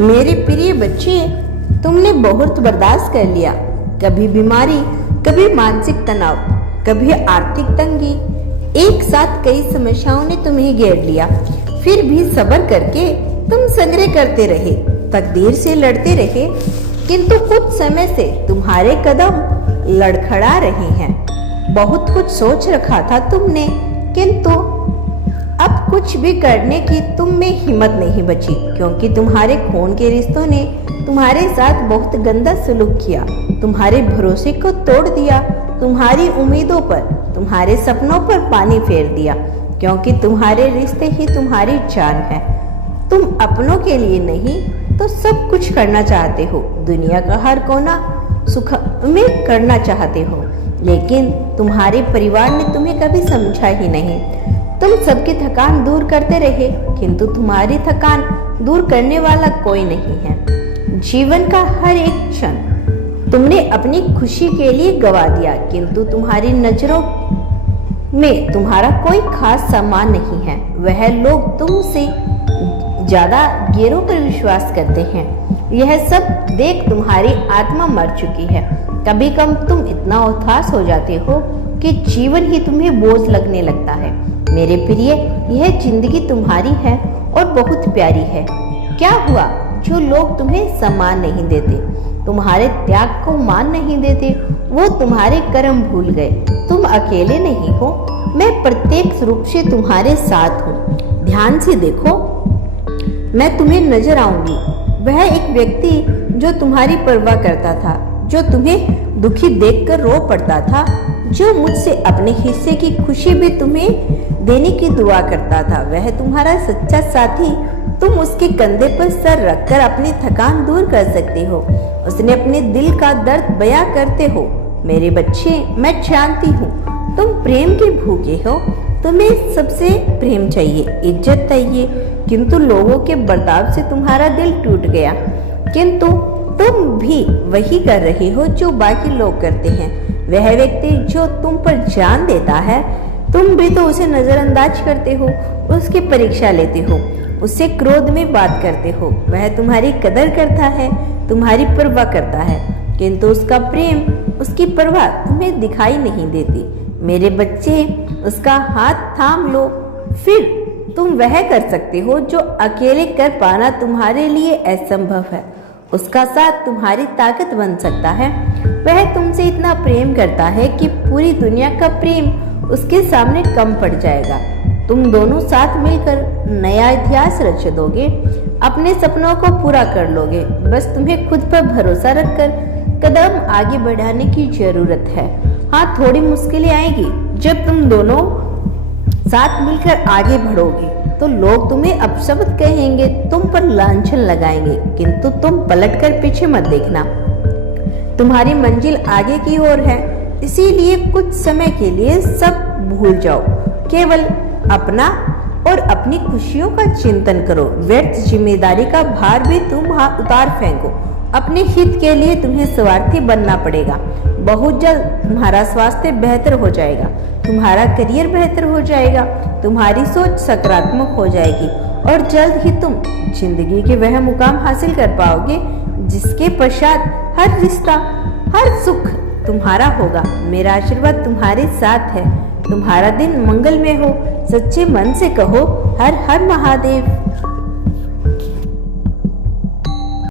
मेरे प्रिय बच्चे, तुमने बहुत बर्दाश्त कर लिया। कभी बीमारी, कभी मानसिक तनाव, कभी आर्थिक तंगी, एक साथ कई समस्याओं ने तुम्हें घेर लिया। फिर भी सब्र करके तुम संग्रह करते रहे, तकदीर से लड़ते रहे, किंतु कुछ समय से तुम्हारे कदम लड़खड़ा रहे हैं। बहुत कुछ सोच रखा था तुमने, किंतु अब कुछ भी करने की तुम में हिम्मत नहीं बची, क्योंकि तुम्हारे खून के रिश्तों ने तुम्हारे साथ बहुत गंदा सलूक किया, तुम्हारे भरोसे को तोड़ दिया, तुम्हारी उम्मीदों पर, तुम्हारे सपनों पर पानी फेर दिया, क्योंकि तुम्हारे रिश्ते ही तुम्हारी जान है। तुम अपनों के लिए नहीं तो सब कुछ करना चाहते हो, दुनिया का हर कोना सुख में करना चाहते हो, लेकिन तुम्हारे परिवार ने तुम्हें कभी समझा ही नहीं। तुम सबकी थकान दूर करते रहे, किंतु तुम्हारी थकान दूर करने वाला कोई नहीं है। जीवन का हर एक क्षण तुमने अपनी खुशी के लिए गवा दिया, किंतु तुम्हारी नजरों में तुम्हारा कोई खास सम्मान नहीं है। वह लोग तुमसे ज्यादा गैरों पर विश्वास करते हैं। यह सब देख तुम्हारी आत्मा मर चुकी है। कभी कभी तुम इतना उदास हो जाते हो कि जीवन ही तुम्हें बोझ लगने लगता है। मेरे प्रिय, यह जिंदगी तुम्हारी है और बहुत प्यारी है। क्या हुआ जो लोग तुम्हें सम्मान नहीं देते, तुम्हारे त्याग को मान नहीं देते, वो तुम्हारे कर्म भूल गए। तुम अकेले नहीं हो, मैं प्रत्येक रूप से तुम्हारे साथ हूँ। ध्यान से देखो, मैं तुम्हें नजर आऊंगी। वह एक व्यक्ति जो तुम्हारी परवाह करता था, जो तुम्हें दुखी देखकर रो पड़ता था, जो मुझसे अपने हिस्से की खुशी भी तुम्हें देने की दुआ करता था, वह तुम्हारा सच्चा साथी। तुम उसके कंधे पर सर रखकर अपनी थकान दूर कर सकते हो, उसने अपने दिल का दर्द बयां करते हो। मेरे बच्चे, मैं जानती हूँ तुम प्रेम के भूखे हो, तुम्हें सबसे प्रेम चाहिए, इज्जत चाहिए, किंतु लोगों के बर्ताव से तुम्हारा दिल टूट गया। किंतु तुम भी वही कर रहे हो जो बाकी लोग करते हैं। वह व्यक्ति जो तुम पर जान देता है, तुम भी तो उसे नजरअंदाज करते हो, उसकी परीक्षा लेते हो, उससे क्रोध में बात करते हो। वह तुम्हारी कदर करता है, तुम्हारी परवाह करता है, किंतु उसका प्रेम, उसकी परवाह तुम्हें दिखाई नहीं देती। मेरे बच्चे, उसका हाथ थाम लो, फिर तुम वह कर सकते हो जो अकेले कर पाना तुम्हारे लिए असंभव है। उसका साथ तुम्हारी ताकत बन सकता है। वह तुमसे इतना प्रेम करता है कि पूरी दुनिया का प्रेम उसके सामने कम पड़ जाएगा। तुम दोनों साथ मिलकर नया इतिहास रच दोगे, अपने सपनों को पूरा कर लोगे। बस तुम्हें खुद पर भरोसा रखकर कदम आगे बढ़ाने की जरूरत है। हाँ, थोड़ी मुश्किलें आएगी। जब तुम दोनों साथ मिलकर आगे बढ़ोगे तो लोग तुम्हें अपशब्द कहेंगे, तुम पर लांछन लगाएंगे, किंतु तुम पलटकर पीछे मत देखना। तुम्हारी मंजिल आगे की ओर है, इसीलिए कुछ समय के लिए सब भूल जाओ, केवल अपना और अपनी खुशियों का चिंतन करो। व्यर्थ जिम्मेदारी का भार भी तुम उतार फेंको। अपने हित के लिए तुम्हें स्वार्थी बनना पड़ेगा। बहुत जल्द तुम्हारा स्वास्थ्य बेहतर हो जाएगा, तुम्हारा करियर बेहतर हो जाएगा, तुम्हारी सोच सकारात्मक हो जाएगी और जल्द ही तुम जिंदगी के वह मुकाम हासिल कर पाओगे जिसके पश्चात हर रिश्ता, हर सुख तुम्हारा होगा। मेरा आशीर्वाद तुम्हारे साथ है। तुम्हारा दिन मंगलमय हो। सच्चे मन से कहो, हर हर महादेव।